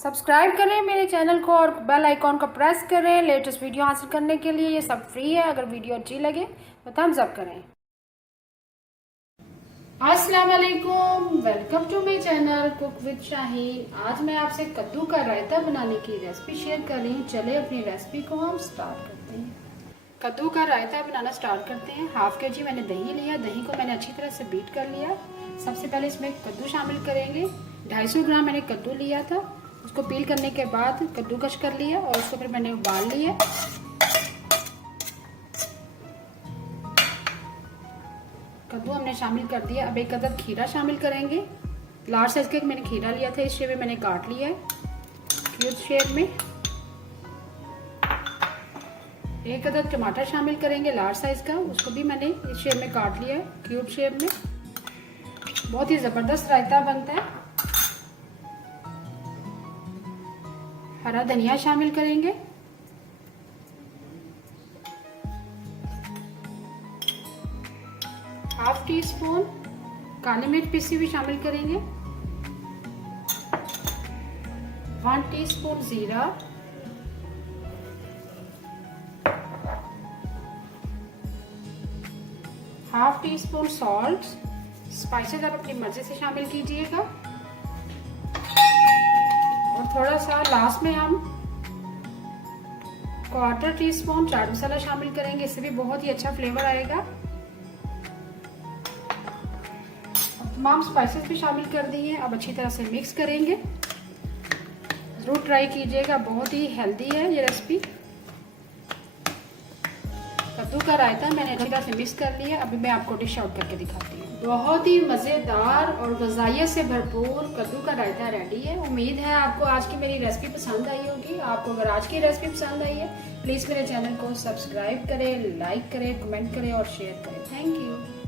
Subscribe करें मेरे channel को और बेल आइकॉन को प्रेस करें लेटेस्ट वीडियो हासिल करने के लिए। ये सब फ्री है। अगर वीडियो अच्छी लगे तो थम्स अप करें। अस्सलाम वालेकुम, welcome to my channel cook with Shaheen. आज मैं आपसे कद्दू का रायता बनाने की रेसिपी शेयर कर रही हूँ। चले अपनी रेसिपी को हम स्टार्ट करते हैं। कद्दू का रायता बनाना स्टार्ट करते हैं। हाफ के जी मैंने दही लिया। दही को मैंने अच्छी तरह से बीट कर लिया। सबसे पहले इसमें कद्दू शामिल करेंगे। 250 ग्राम मैंने कद्दू लिया था। उसको पील करने के बाद कद्दूकश कर लिया और उसको फिर मैंने उबाल लिया। कद्दू हमने शामिल कर दिया। अब एक अदद खीरा शामिल करेंगे। लार्ज साइज का मैंने खीरा लिया था, इस शेप में मैंने काट लिया है क्यूब शेप में। एक अदद टमाटर शामिल करेंगे लार्ज साइज का, उसको भी मैंने इस शेप में काट लिया है क्यूब शेप में। बहुत ही जबरदस्त रायता बनता है। हरा धनिया शामिल करेंगे। हाफ टी स्पून काली मिर्च पिसी हुई शामिल करेंगे। 1 टीस्पून जीरा, half tea spoon salt. Spices आप अपनी मर्जी से शामिल कीजिएगा। और थोड़ा सा लास्ट में हम 1/4 टीस्पून चाट मसाला शामिल करेंगे, इससे भी बहुत ही अच्छा फ्लेवर आएगा। तमाम स्पाइसेस भी शामिल कर दिए। अब अच्छी तरह से मिक्स करेंगे। जरूर ट्राई कीजिएगा, बहुत ही हेल्दी है ये रेसिपी। कद्दू का रायता मैंने अच्छी तरह से मिक्स कर लिया। अभी मैं आपको डिश आउट करके दिखाती हूँ। बहुत ही मज़ेदार और ग़िज़ाइयत से भरपूर कद्दू का रायता रेडी है। उम्मीद है आपको आज की मेरी रेसिपी पसंद आई होगी। आपको अगर आज की रेसिपी पसंद आई है प्लीज़ मेरे चैनल को सब्सक्राइब करें, लाइक करें, कमेंट करें और शेयर करें। Thank you.